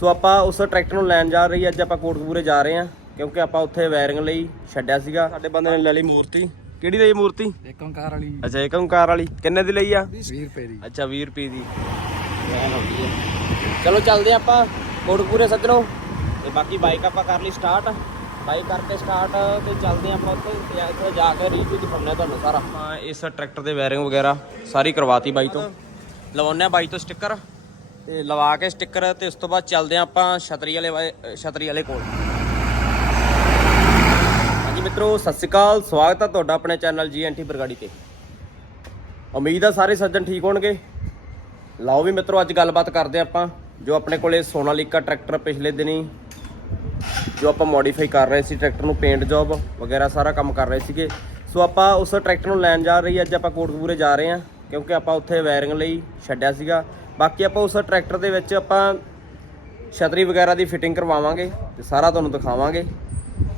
ਸੋ ਆਪਾਂ ਉਸ ਟਰੈਕਟਰ ਨੂੰ ਲੈਣ ਜਾ ਰਹੀ ਅੱਜ ਆਪਾਂ ਕੋਟਕਪੂਰੇ ਜਾ ਰਹੇ ਹਾਂ ਕਿਉਂਕਿ ਆਪਾਂ ਉੱਥੇ ਵਾਇਰਿੰਗ ਲਈ ਛੱਡਿਆ ਸੀਗਾ। ਸਾਡੇ ਬੰਦੇ ਨੇ ਲੈ ਲਈ ਮੂਰਤੀ। ਕਿਹੜੀ ਲਈ ਮੂਰਤੀ? ਇੱਕ ਓਂਕਾਰ ਵਾਲੀ। ਅੱਛਾ ਇੱਕ ਓਂਕਾਰ ਵਾਲੀ। ਕਿੰਨੇ ਦੀ ਲਈ ਆ? 20 ਰੁਪਏ ਦੀ। ਅੱਛਾ 20 ਰੁਪਏ ਦੀ। ਚਲੋ ਚੱਲਦੇ ਹਾਂ ਆਪਾਂ ਕੋਟਕਪੂਰੇ ਸੱਜਣੋ। ਤੇ ਬਾਕੀ ਬਾਈਕ ਆਪਾਂ ਕਰ ਲਈ ਸਟਾਰਟ ਬਾਈਕ ਕਰਕੇ ਸਟਾਰਟ ਤੇ ਚੱਲਦੇ ਹਾਂ ਆਪਾਂ ਉੱਥੇ। ਤੇ ਇੱਥੇ ਜਾ ਕੇ ਰੀਵਿਊ ਦਿਖਾਉਂਦੇ ਹਾਂ ਤੁਹਾਨੂੰ ਸਾਰਾ। ਆਪਾਂ ਇਸ ਟਰੈਕਟਰ ਦੇ ਵਾਇਰਿੰਗ ਵਗੈਰਾ ਸਾਰੀ ਕਰਵਾਤੀ ਬਾਈ ਤੋਂ। ਲਵਾਉਂਦੇ ਹਾਂ ਬਾਈ ਤੋਂ ਸਟicker ਤੇ ਲਵਾ ਕੇ ਸਟicker ਤੇ ਉਸ ਤੋਂ ਬਾਅਦ ਚੱਲਦੇ ਹਾਂ ਆਪਾਂ ਛਤਰੀ ਵਾਲੇ ਵਾਏ- ਛਤਰੀ ਵਾਲੇ ਕੋਲ। ਹਾਂਜੀ ਮਿੱਤਰੋ, ਸਤਿ ਸ਼੍ਰੀ ਅਕਾਲ, ਸਵਾਗਤ ਆ ਤੁਹਾਡਾ ਆਪਣੇ ਚੈਨਲ ਜੀਐਨਟੀ ਬਰਗਾੜੀ ਤੇ। ਉਮੀਦ ਆ ਸਾਰੇ ਸੱਜਣ ਠੀਕ ਹੋਣਗੇ। ਲਓ ਵੀ ਮਿੱਤਰੋ, ਅੱਜ ਗੱਲਬਾਤ ਕਰਦੇ ਆਪਾਂ, ਜੋ ਆਪਣੇ ਕੋਲੇ ਸੋਨਾਲੀਕਾ ਟਰੈਕਟਰ ਪਿਛਲੇ ਦਿਨੀ, ਜੋ ਆਪਾਂ ਮੋਡੀਫਾਈ ਕਰ ਰਹੇ ਸੀ ਟਰੈਕਟਰ ਨੂੰ ਪੇਂਟ ਜੌਬ ਵਗੈਰਾ ਸਾਰਾ ਕੰਮ ਕਰ ਰਹੇ ਸੀਗੇ। ਸੋ ਆਪਾਂ ਉਸ ਟਰੈਕਟਰ ਨੂੰ ਲੈਣ ਜਾ ਰਹੀ ਅੱਜ ਆਪਾਂ ਕੋਟਕਪੂਰੇ ਜਾ ਰਹੇ ਹਾਂ, ਕਿਉਂਕਿ ਆਪਾਂ ਉੱਥੇ ਵਾਇਰਿੰਗ ਲਈ ਛੱਡਿਆ ਸੀਗਾ। ਬਾਕੀ ਆਪਾਂ ਉਸ ਟਰੈਕਟਰ ਦੇ ਵਿੱਚ ਆਪਾਂ ਛਤਰੀ ਵਗੈਰਾ ਦੀ ਫਿਟਿੰਗ ਕਰਵਾਵਾਂਗੇ ਤੇ ਸਾਰਾ ਤੁਹਾਨੂੰ ਦਿਖਾਵਾਂਗੇ।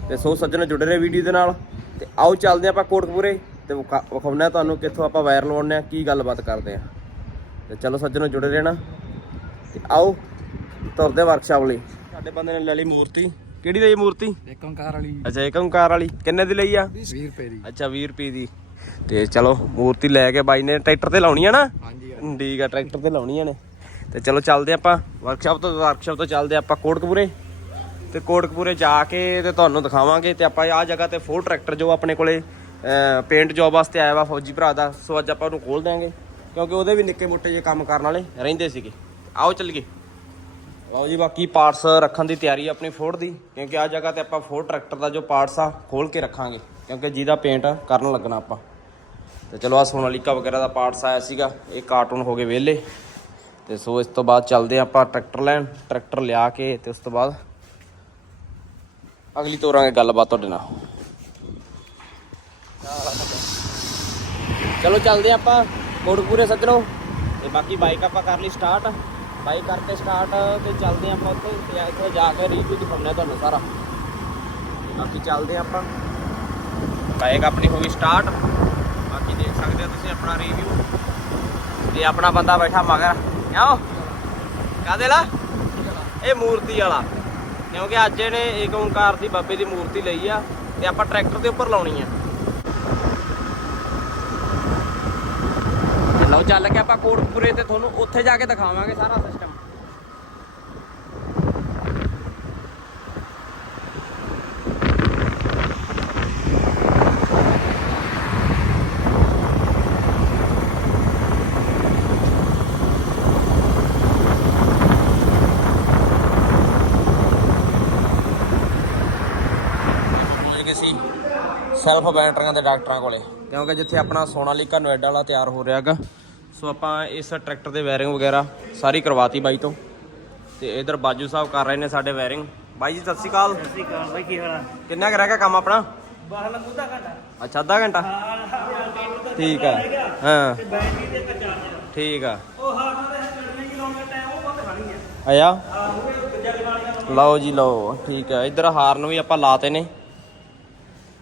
ਤੇ ਸੋ ਸੱਜਣ ਜੁੜੇ ਰਹੇ ਵੀਡੀਓ ਦੇ ਨਾਲ। ਤੇ ਆਓ ਚੱਲਦੇ ਹਾਂ ਆਪਾਂ ਕੋਟਕਪੂਰੇ ਤੇ ਵਿਖਾ- ਵਿਖਾਉਂਦੇ ਹਾਂ ਤੁਹਾਨੂੰ ਕਿੱਥੋਂ ਆਪਾਂ ਵਾਇਰ ਲਵਾਉਣੇ ਆ ਕੀ ਗੱਲਬਾਤ ਕਰਦੇ ਆ ਤੇ ਚਲੋ ਸੱਜਣੋ ਜੁੜੇ ਰਹਿਣਾ। ਤੇ ਆਓ ਤੁਰਦੇ ਵਰਕਸ਼ਾਪ ਲਈ। ਸਾਡੇ ਬੰਦੇ ਨੇ ਲੈ ਲਈ ਮੂਰਤੀ। ਕਿਹੜੀ ਲਈ ਮੂਰਤੀ? ਇੱਕ ਓਂਕਾਰ ਵਾਲੀ। ਅੱਛਾ ਇੱਕ ਓਂਕਾਰ ਵਾਲੀ। ਕਿੰਨੇ ਦੀ ਲਈ ਆ? 20 ਰੁਪਏ ਦੀ। ਅੱਛਾ 20 ਰੁਪਏ ਦੀ। ਤੇ ਚਲੋ ਮੂਰਤੀ ਲੈ ਕੇ ਬਾਈ ਨੇ ਟਰੈਕਟਰ ਤੇ ਲਾਉਣੀ ਆ ਨਾ? ਹਾਂਜੀ ਠੀਕ ਆ ਟਰੈਕਟਰ ਤੇ ਲਾਉਣੀਆਂ ਨੇ। ਤੇ ਚਲੋ ਚੱਲਦੇ ਆਪਾਂ ਵਰਕਸ਼ਾਪ ਤੋਂ ਵਰਕਸ਼ਾਪ ਤੋਂ ਚੱਲਦੇ ਆਪਾਂ ਕੋਟਕਪੂਰੇ। ਤੇ ਕੋਟਕਪੂਰੇ ਜਾ ਕੇ ਤੇ ਤੁਹਾਨੂੰ ਦਿਖਾਵਾਂਗੇ ਤੇ ਆਪਾਂ ਆਹ ਜਗ੍ਹਾ ਤੇ ਫੋਰ ਟਰੈਕਟਰ ਜੋ ਆਪਣੇ ਕੋਲੇ ਪੇਂਟ ਜੌਬ ਵਾਸਤੇ ਆਇਆ ਵਾ ਫੌਜੀ ਭਰਾ ਦਾ। ਸੋ ਅੱਜ ਆਪਾਂ ਉਹਨੂੰ ਖੋਲ ਦਿਆਂਗੇ ਕਿਉਂਕਿ ਉਹਦੇ ਵੀ ਨਿੱਕੇ ਮੋਟੇ ਜਿਹੇ ਕੰਮ ਕਰਨ ਵਾਲੇ ਰਹਿੰਦੇ ਸੀਗੇ। ਆਓ ਚੱਲੀਏ। ਲਓ ਜੀ ਬਾਕੀ ਪਾਰਟਸ ਰੱਖਣ ਦੀ ਤਿਆਰੀ ਆ ਆਪਣੀ ਫੋਰਡ ਦੀ ਕਿਉਂਕਿ ਆ ਜਗ੍ਹਾ ਤੇ ਆਪਾਂ ਫੋਰਡ ਟਰੈਕਟਰ ਦਾ ਜੋ ਪਾਰਟਸ ਆ ਖੋਲ ਕੇ ਰੱਖਾਂਗੇ। ਕਿਉਂਕਿ ਜਿਹਦਾ ਪੇਂਟ ਕਰਨ ਲੱਗਣਾ ਆਪਾਂ। ਤੇ ਚਲੋ ਆ ਸੋਨਾਲੀਕਾ ਵਗੈਰਾ ਦਾ ਪਾਰਟਸ ਆਇਆ ਸੀਗਾ, ਇਹ ਕਾਰਟੂਨ ਹੋ ਗਏ ਵਿਹਲੇ। ਤੇ ਸੋ ਇਸ ਤੋਂ ਬਾਅਦ ਚੱਲਦੇ ਹਾਂ ਆਪਾਂ ਟਰੈਕਟਰ ਲੈਣ ਟਰੈਕਟਰ ਲਿਆ ਕੇ ਤੇ ਉਸ ਤੋਂ ਬਾਅਦ ਅਗਲੀ ਤੋਰਾਂਗੇ ਗੱਲਬਾਤ ਤੁਹਾਡੇ ਨਾਲ। ਚਲੋ ਚੱਲਦੇ ਹਾਂ ਆਪਾਂ ਕੋਟਕਪੂਰੇ ਸੱਜਣੋ। ਤੇ ਬਾਕੀ ਬਾਈਕ ਆਪਾਂ ਕਰ ਲਈ ਸਟਾਰਟ ਬਾਈਕ ਕਰਕੇ ਸਟਾਰਟ ਤੇ ਚੱਲਦੇ ਹਾਂ ਆਪਾਂ ਉੱਥੇ। ਤੇ ਇੱਥੇ ਜਾ ਕੇ ਰੀਵਿਊ ਦਿਖਾਉਂਦੇ ਹਾਂ ਤੁਹਾਨੂੰ ਸਾਰਾ। ਬਾਕੀ ਚੱਲਦੇ ਹਾਂ ਆਪਾਂ। ਬਾਈਕ ਆਪਣੀ ਹੋ ਗਈ ਸਟਾਰਟ ਬਾਕੀ ਦੇਖ ਸਕਦੇ ਹੋ ਤੁਸੀਂ ਆਪਣਾ ਰਿਵਿਊ ਤੇ ਆਪਣਾ ਬੰਦਾ ਬੈਠਾ ਮਗਰ। ਕਿਉਂ? ਕਾਦੇ ਲਾ ਇਹ ਮੂਰਤੀ ਵਾਲਾ। ਕਿਉਂਕਿ ਅੱਜ ਇਹਨੇ ਇੱਕ ਓੰਕਾਰ ਦੀ ਬਾਬੇ ਦੀ ਮੂਰਤੀ ਲਈ ਆ ਤੇ ਆਪਾਂ ਟਰੈਕਟਰ ਦੇ ਉੱਪਰ ਲਾਉਣੀ ਆ। ਲਓ, ਚੱਲ ਕੇ ਆਪਾਂ ਕੋਟਪੁਰੇ ਤੇ ਤੁਹਾਨੂੰ ਉੱਥੇ ਜਾ ਕੇ ਦਿਖਾਵਾਂਗੇ ਸਾਰਾ ਸਿਸਟਮ ਪਹੁੰਚ ਗਏ ਸੀ ਸੈਲਫ ਬੈਟਰੀਆਂ ਦੇ ਡਾਕਟਰਾਂ ਕੋਲੇ ਕਿਉਂਕਿ ਜਿੱਥੇ ਆਪਣਾ ਸੋਨਾਲੀਕਾ ਨੋਇਡਾ ਵਾਲਾ ਤਿਆਰ ਹੋ ਰਿਹਾਗਾ ਸੋ ਆਪਾਂ ਇਸ ਟਰੈਕਟਰ ਦੇ ਵਾਇਰਿੰਗ ਵਗੈਰਾ ਸਾਰੀ ਕਰਵਾਤੀ ਬਾਈ ਤੋਂ ਤੇ ਇਧਰ ਬਾਜੂ ਸਾਹਿਬ ਕਰ ਰਹੇ ਨੇ ਸਾਡੇ ਵਾਇਰਿੰਗ ਬਾਈ ਜੀ ਸਤਿ ਸ਼੍ਰੀ ਅਕਾਲ ਸਤਿ ਸ਼੍ਰੀ ਅਕਾਲ ਬਾਈ ਕੀ ਹਾਲ ਕਿੰਨਾ ਕੁ ਰਹਿ ਗਿਆ ਕੰਮ ਆਪਣਾ ਬਾਹਰ ਲੱਗੂਦਾ ਘੰਟਾ ਅੱਛਾ ਅੱਧਾ ਘੰਟਾ ਠੀਕ ਆ ਹਾਂ ਦੇ ਠੀਕ ਆ ਉਹ ਦੇ ਆਇਆ ਲਓ ਜੀ ਲਓ ਠੀਕ ਆ ਇਧਰ ਹਾਰਨ ਵੀ ਆਪਾਂ ਲਾਤੇ ਨੇ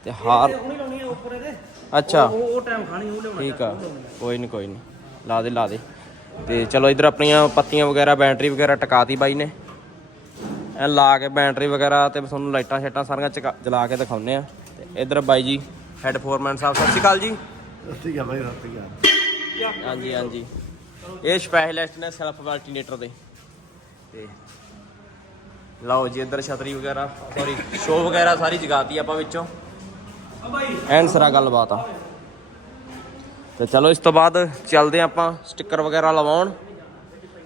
ਤੇ ਹਾਰ ਹੁਣੀ ਲਾਉਣੀ ਆ ਉੱਪਰ ਇਹਦੇ। ਅੱਛਾ। ਉਹ ਉਹ ਟਾਈਮ ਖਾਣੀ ਉਹ ਲਿਆਉਣਾ ਠੀਕ ਆ। ਕੋਈ ਨਹੀਂ ਕੋਈ ਨਹੀਂ ਲਾ ਦੇ ਲਾ ਦੇ। ਤੇ ਚਲੋ ਇਧਰ ਆਪਣੀਆਂ ਪੱਤੀਆਂ ਵਗੈਰਾ ਬੈਟਰੀ ਵਗੈਰਾ ਟਿਕਾਤੀ ਬਾਈ ਨੇ। ਐ ਲਾ ਕੇ ਬੈਟਰੀ ਵਗੈਰਾ ਤੇ ਤੁਹਾਨੂੰ ਲਾਈਟਾਂ ਸ਼ੇਟਾਂ ਸਾਰੀਆਂ ਚਕਾ- ਜਲਾ ਕੇ ਦਿਖਾਉਨੇ ਆ। ਤੇ ਇਧਰ ਬਾਈ ਜੀ ਹੈੱਡ ਫੋਰਮੈਨ ਸਾਹਿਬ ਸਤਿ ਸ਼੍ਰੀ ਅਕਾਲ ਜੀ। ਸਸਤੀ ਗੱਲ ਬਾਈ ਸਸਤੀ ਗੱਲ ਹਾਂਜੀ ਹਾਂਜੀ। ਇਹ ਸਪੈਸ਼ਲਿਸਟ ਨੇ ਸੈਲਫ ਅਲਟਰਨੇਟਰ ਦੇ। ਤੇ ਲਓ ਜੀ ਇਧਰ ਛਤਰੀ ਵਗੈਰਾ ਸੌਰੀ ਸ਼ੋ ਵਗੈਰਾ ਸਾਰੀ ਜਗਾਤੀ ਆਪਾਂ ਵਿੱਚੋਂ। ਆ ਐਨ ਸਰਾ ਗੱਲਬਾਤ ਆ। ਤੇ ਚਲੋ ਇਸ ਤੋਂ ਬਾਅਦ ਚੱਲਦੇ ਹਾਂ ਆਪਾਂ ਸਟicker ਵਗੈਰਾ ਲਵਾਉਣ।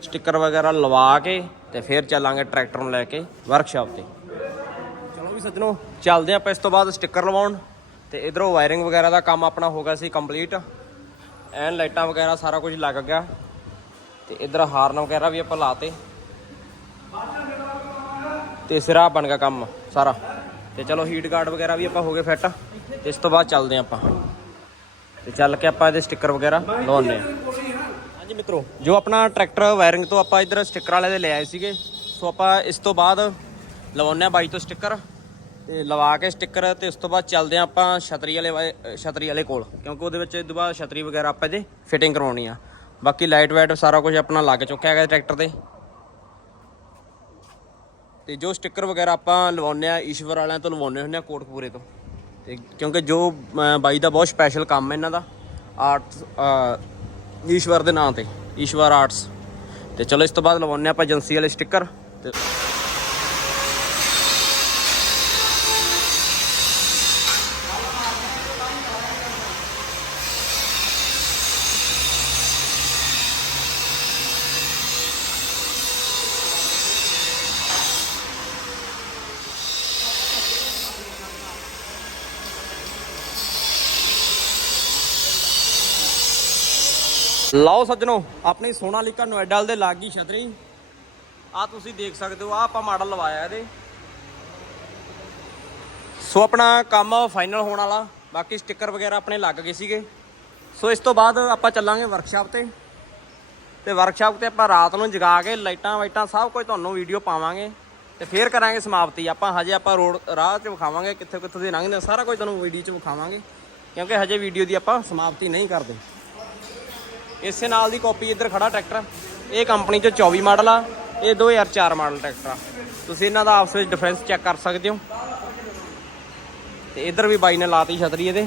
ਸਟicker ਵਗੈਰਾ ਲਵਾ ਕੇ ਤੇ ਫਿਰ ਚੱਲਾਂਗੇ ਟਰੈਕਟਰ ਨੂੰ ਲੈ ਕੇ ਵਰਕਸ਼ਾਪ ਤੇ। ਚਲੋ ਵੀ ਸੱਜਣੋ, ਚੱਲਦੇ ਹਾਂ ਆਪਾਂ ਇਸ ਤੋਂ ਬਾਅਦ ਸਟicker ਲਵਾਉਣ। ਤੇ ਇਧਰੋਂ ਵਾਇਰਿੰਗ ਵਗੈਰਾ ਦਾ ਕੰਮ ਆਪਣਾ ਹੋ ਗਿਆ ਸੀ ਕੰਪਲੀਟ ਐਨ ਲਾਈਟਾਂ ਵਗੈਰਾ ਸਾਰਾ ਕੁਝ ਲੱਗ ਗਿਆ। ਤੇ ਇਧਰ ਹਾਰਨ ਵਗੈਰਾ ਵੀ ਆਪਾਂ ਲਾਤੇ। ਤੇ ਸਿਰਾ ਬਣ ਗਿਆ ਕੰਮ ਸਾਰਾ। ਤੇ ਚਲੋ ਹੀਟ ਗਾਰਡ ਵਗੈਰਾ ਵੀ ਆਪਾਂ ਹੋ ਗਏ ਫਿੱਟ ਤੇ ਇਸ ਤੋਂ ਬਾਅਦ ਚੱਲਦੇ ਹਾਂ ਆਪਾਂ। ਤੇ ਚੱਲ ਕੇ ਆਪਾਂ ਇਹਦੇ ਸਟicker ਵਗੈਰਾ ਲਵਾਉਂਦੇ ਹਾਂ। ਹਾਂਜੀ ਮਿੱਤਰੋ ਜੋ ਆਪਣਾ ਟਰੈਕਟਰ ਵਾਇਰਿੰਗ ਤੋਂ ਆਪਾਂ ਇਧਰ ਸਟicker ਵਾਲੇ ਦੇ ਲੈ ਆਏ ਸੀਗੇ ਸੋ ਆਪਾਂ ਇਸ ਤੋਂ ਬਾਅਦ ਲਵਾਉਂਦੇ ਹਾਂ ਬਾਈ ਤੋਂ ਸਟicker ਤੇ ਲਵਾ ਕੇ ਸਟicker ਤੇ ਉਸ ਤੋਂ ਬਾਅਦ ਚੱਲਦੇ ਹਾਂ ਆਪਾਂ ਛਤਰੀ ਵਾਲੇ ਵਾਏ- ਅ, ਛਤਰੀ ਵਾਲੇ ਕੋਲ ਕਿਉਂਕਿ ਉਹਦੇ ਵਿੱਚ ਇਸ ਤੋਂ ਬਾਅਦ ਛਤਰੀ ਵਗੈਰਾ ਆਪਾਂ ਇਹਦੇ ਫਿਟਿੰਗ ਕਰਵਾਉਣੀ ਆ। ਬਾਕੀ ਲਾਈਟ ਵਾਈਟ ਸਾਰਾ ਕੁਝ ਆਪਣਾ ਲੱਗ ਚੁੱਕਿਆ ਹੈਗਾ ਟਰੈਕਟਰ ਤੇ। ਤੇ ਜੋ ਸਟicker ਵਗੈਰਾ ਆਪਾਂ ਲਵਾਉਂਦੇ ਆ ਈਸ਼ਵਰ ਵਾਲਿਆਂ ਤੋਂ ਲਵਾਉਂਦੇ ਹੁੰਦੇ ਆ ਕੋਟਕਪੂਰੇ ਤੋਂ। ਤੇ ਕਿਉਂਕਿ ਜੋ ਬਾਈ ਦਾ ਬਹੁਤ ਸਪੈਸ਼ਲ ਕੰਮ ਹੈ ਇਹਨਾਂ ਦਾ ਆਰਟਸ ਈਸ਼ਵਰ ਦੇ ਨਾਂ ਤੇ, ਈਸ਼ਵਰ ਆਰਟਸ ਤੇ ਚਲੋ ਇਸ ਤੋਂ ਬਾਅਦ ਲਵਾਉਂਦੇ ਆ ਆਪਾਂ ਏਜੰਸੀ ਵਾਲੇ ਸਟicker। ਤੇ ਲਓ ਸੱਜਣੋ ਆਪਣੀ ਸੋਨਾਲੀਕਾ ਨੋਇਡਾ ਦੇ ਲਾਗੀ ਛਤਰੀ। ਆ ਤੁਸੀਂ ਦੇਖ ਸਕਦੇ ਹੋ ਆ ਆਪਾਂ ਮਾਡਲ ਲਵਾਇਆ ਇਹਦੇ। ਸੋ ਆਪਣਾ ਕੰਮ ਫਾਈਨਲ ਹੋਣ ਵਾਲਾ ਬਾਕੀ ਸਟicker ਵਗੈਰਾ ਆਪਣੇ ਲੱਗ ਗਏ ਸੀਗੇ। ਸੋ ਇਸ ਤੋਂ ਬਾਅਦ ਆਪਾਂ ਚੱਲਾਂਗੇ ਵਰਕਸ਼ਾਪ ਤੇ। ਤੇ ਵਰਕਸ਼ਾਪ ਤੇ ਆਪਾਂ ਰਾਤ ਨੂੰ ਜਗਾ ਕੇ ਲਾਈਟਾਂ ਵਾਈਟਾਂ ਸਭ ਕੁਝ ਤੁਹਾਨੂੰ ਵੀਡੀਓ ਪਾਵਾਂਗੇ। ਤੇ ਫੇਰ ਕਰਾਂਗੇ ਸਮਾਪਤੀ। ਆਪਾਂ ਹਜੇ ਆਪਾਂ ਰੋਡ ਰਾਹ 'ਚ ਵਿਖਾਵਾਂਗੇ ਕਿੱਥੇ ਕਿੱਥੇ ਦੇ ਲੰਘਦੇ ਆ, ਸਾਰਾ ਕੁਝ ਤੁਹਾਨੂੰ ਵੀਡੀਓ 'ਚ ਵਿਖਾਵਾਂਗੇ। ਕਿਉਂਕਿ ਹਜੇ ਵੀਡੀਓ ਦੀ ਆਪਾਂ ਸਮਾਪਤੀ ਨਹੀਂ ਕਰਦੇ। ਇਸੇ ਨਾਲ ਦੀ ਕਾਪੀ ਇੱਧਰ ਖੜਾ ਟਰੈਕਟਰ ਇਹ ਕੰਪਨੀ ਚ 24 ਮਾਡਲ ਆ ਇਹ 2004 ਮਾਡਲ ਟਰੈਕਟਰ ਆ। ਤੁਸੀਂ ਇਹਨਾਂ ਦਾ ਆਪਸ ਵਿੱਚ ਡਿਫਰੈਂਸ ਚੈੱਕ ਕਰ ਸਕਦੇ ਹੋ। ਤੇ ਇੱਧਰ ਵੀ ਬਾਈ ਨੇ ਲਾਤੀ ਛਤਰੀ ਇਹਦੇ।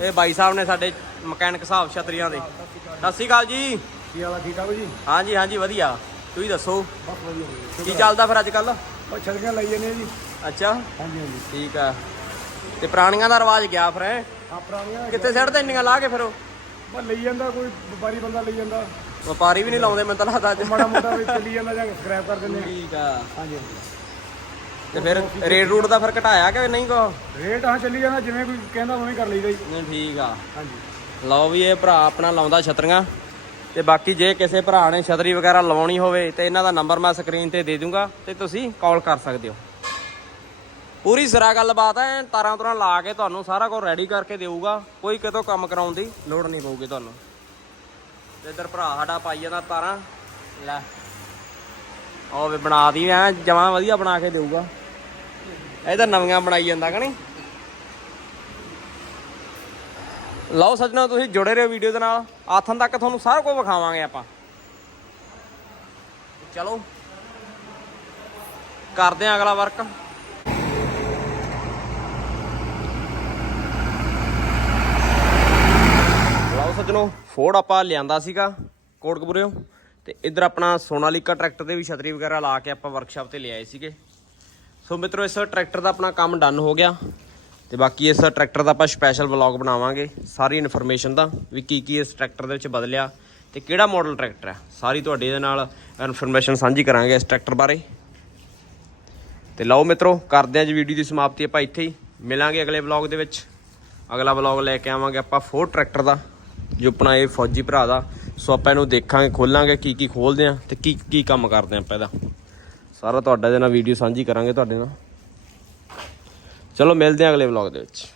ਇਹ ਬਾਈ ਸਾਹਿਬ ਨੇ ਸਾਡੇ ਮਕੈਨਿਕ ਹਿਸਾਬ ਛਤਰੀਆਂ ਦੇ। ਸਤਿ ਸ਼੍ਰੀ ਅਕਾਲ ਜੀ। ਕੀ ਵਾਲਾ ਠੀਕ ਆ ਜੀ? ਹਾਂਜੀ ਹਾਂਜੀ ਵਧੀਆ। ਤੁਸੀਂ ਦੱਸੋ? ਬਸ ਵਧੀਆ ਕੀ ਚੱਲਦਾ ਫਿਰ ਅੱਜ ਕੱਲ ਉਹ ਛੜੀਆਂ ਲਾਈ ਜਾਂਦੇ ਆ ਜੀ। ਅੱਛਾ। ਹਾਂਜੀ ਹਾਂਜੀ। ਠੀਕ ਆ। ਤੇ ਪੁਰਾਣੀਆਂ ਦਾ ਰਿਵਾਜ ਗਿਆ ਫਿਰ ਹੈਂ? ਆ ਪੁਰਾਣੀਆਂ ਕਿੱਥੇ ਸਿੱਟਦੇ ਇੰਨੀਆਂ ਲਾ ਕੇ ਫਿਰ ਉਹ? ਬਸ ਲਈ ਜਾਂਦਾ ਕੋਈ ਵਪਾਰੀ ਬੰਦਾ ਲਈ ਜਾਂਦਾ। ਵਪਾਰੀ ਵੀ ਨਹੀਂ ਲਾਉਂਦੇ ਮੈਨੂੰ ਤਾਂ ਲੱਗਦਾ ਅੱਜ। ਮਾੜਾ ਮੋਟਾ ਵੀ ਚੱਲੀ ਜਾਂਦਾ ਜਾਂ ਸਕ੍ਰੈਪ ਕਰ ਦਿੰਦੇ। ਠੀਕ ਆ। ਹਾਂਜੀ। ਤੇ ਫਿਰ ਰੇਟ ਰੂਟ ਦਾ ਫਿਰ ਘਟਾਇਆ ਕਿ ਨਹੀਂ ਕੋ? ਰੇਟ ਹਾਂ ਚੱਲੀ ਜਾਂਦਾ ਜਿਵੇਂ ਕੋਈ ਕਹਿੰਦਾ ਉਵੇਂ ਕਰ ਲਈਦਾ ਜੀ। ਨਹੀਂ ਠੀਕ ਆ। ਹਾਂਜੀ। ਲਓ ਵੀ ਇਹ ਭਰਾ ਆਪਣਾ ਲਾਉਂਦਾ ਛਤਰੀਆਂ। ਤੇ ਬਾਕੀ ਜੇ ਕਿਸੇ ਭਰਾ ਨੇ ਛਤਰੀ ਵਗੈਰਾ ਲਵਾਉਣੀ ਹੋਵੇ ਤੇ ਇਹਨਾਂ ਦਾ ਨੰਬਰ ਮੈਂ ਸਕਰੀਨ ਤੇ ਦੇ ਦੂੰਗਾ ਤੇ ਤੁਸੀਂ ਕਾਲ ਕਰ ਸਕਦੇ ਹੋ। ਪੂਰੀ ਸਿਰਾ ਗੱਲਬਾਤ ਹੈ ਤਾਰਾਂ ਤੁਰਾਂ ਲਾ ਕੇ ਤੁਹਾਨੂੰ ਸਾਰਾ ਕੁਝ ਰੈਡੀ ਕਰਕੇ ਦੇਊਗਾ। ਕੋਈ ਕਿਤੋਂ ਕੰਮ ਕਰਾਉਣ ਦੀ ਲੋੜ ਨਹੀਂ ਪਊਗੀ ਤੁਹਾਨੂੰ। ਤੇ ਇੱਧਰ ਭਰਾ ਸਾਡਾ ਪਾਈ ਜਾਂਦਾ ਤਾਰਾਂ। ਲੈ। ਉਹ ਵੀ ਬਣਾ ਦੀ, ਐ ਜਮਾਂ ਵਧੀਆ ਬਣਾ ਕੇ ਦੇਊਗਾ। ਇਹ ਤਾਂ ਨਵੀਆਂ ਬਣਾਈ ਜਾਂਦਾ ਕਿ ਲਓ ਸੱਜਣਾ, ਤੁਸੀਂ ਜੁੜੇ ਰਹੋ ਵੀਡੀਓ ਦੇ ਨਾਲ। ਆਥਨ ਤੱਕ ਤੁਹਾਨੂੰ ਸਾਰਾ ਕੁਝ ਵਿਖਾਵਾਂਗੇ ਆਪਾਂ। ਚਲੋ। ਕਰਦੇ ਆਂ ਅਗਲਾ ਵਰਕ ਲਓ ਸੱਜਣੋ ਫੋਰਡ ਆਪਾਂ ਲਿਆਂਦਾ ਸੀਗਾ ਕੋਟਕਪੂਰਿਓ ਤੇ ਇੱਧਰ ਆਪਣਾ ਸੋਨਾਲੀਕਾ ਟਰੈਕਟਰ ਦੇ ਵੀ ਛਤਰੀ ਵਗੈਰਾ ਲਾ ਕੇ ਆਪਾਂ ਵਰਕਸ਼ਾਪ ਤੇ ਲਿਆਏ ਸੀਗੇ। ਸੋ ਮਿੱਤਰੋ, ਇਸ ਟਰੈਕਟਰ ਦਾ ਆਪਣਾ ਕੰਮ ਡਨ ਹੋ ਗਿਆ ਤੇ ਬਾਕੀ ਇਸ ਟਰੈਕਟਰ ਦਾ ਆਪਾਂ ਸਪੈਸ਼ਲ ਵਲੌਗ ਬਣਾਵਾਂਗੇ, ਸਾਰੀ ਇਨਫੋਰਮੇਸ਼ਨ ਦਾ ਵੀ ਕੀ ਕੀ ਇਸ ਟਰੈਕਟਰ ਦੇ ਵਿੱਚ ਬਦਲਿਆ ਤੇ ਕਿਹੜਾ ਮਾਡਲ ਟਰੈਕਟਰ ਹੈ ਸਾਰੀ ਤੁਹਾਡੀ ਇਹਦੇ ਨਾਲ ਇਨਫੋਰਮੇਸ਼ਨ ਸਾਂਝੀ ਕਰਾਂਗੇ ਇਸ ਟਰੈਕਟਰ ਬਾਰੇ। ਤੇ ਲਓ ਮਿੱਤਰੋ, ਕਰਦੇ ਹਾਂ ਜੀ ਵੀਡੀਓ ਦੀ ਸਮਾਪਤੀ ਆਪਾਂ ਇੱਥੇ ਹੀ। ਮਿਲਾਂਗੇ ਅਗਲੇ ਵਲੌਗ ਦੇ ਵਿੱਚ। ਅਗਲਾ ਵਲੌਗ ਲੈ ਕੇ ਆਵਾਂਗੇ ਆਪਾਂ ਫੋਰ ਟਰੈਕਟਰ ਦਾ। ਜੋ ਆਪਣਾ ਇਹ ਫੌਜੀ ਭਰਾ ਦਾ। ਸੋ ਆਪਾਂ ਇਹਨੂੰ ਦੇਖਾਂਗੇ, ਖੋਲਾਂਗੇ, ਕੀ ਕੀ ਖੋਲਦੇ ਆ ਤੇ ਕੀ ਕੀ ਕੰਮ ਕਰਦੇ ਆ ਆਪਾਂ ਇਹਦਾ। ਸਾਰਾ ਤੁਹਾਡਾ ਦੇ ਨਾਲ ਵੀਡੀਓ ਸਾਂਝੀ ਕਰਾਂਗੇ ਤੁਹਾਡੇ ਨਾਲ। ਚਲੋ ਮਿਲਦੇ ਆ ਅਗਲੇ ਵਲੌਗ ਦੇ ਵਿੱਚ।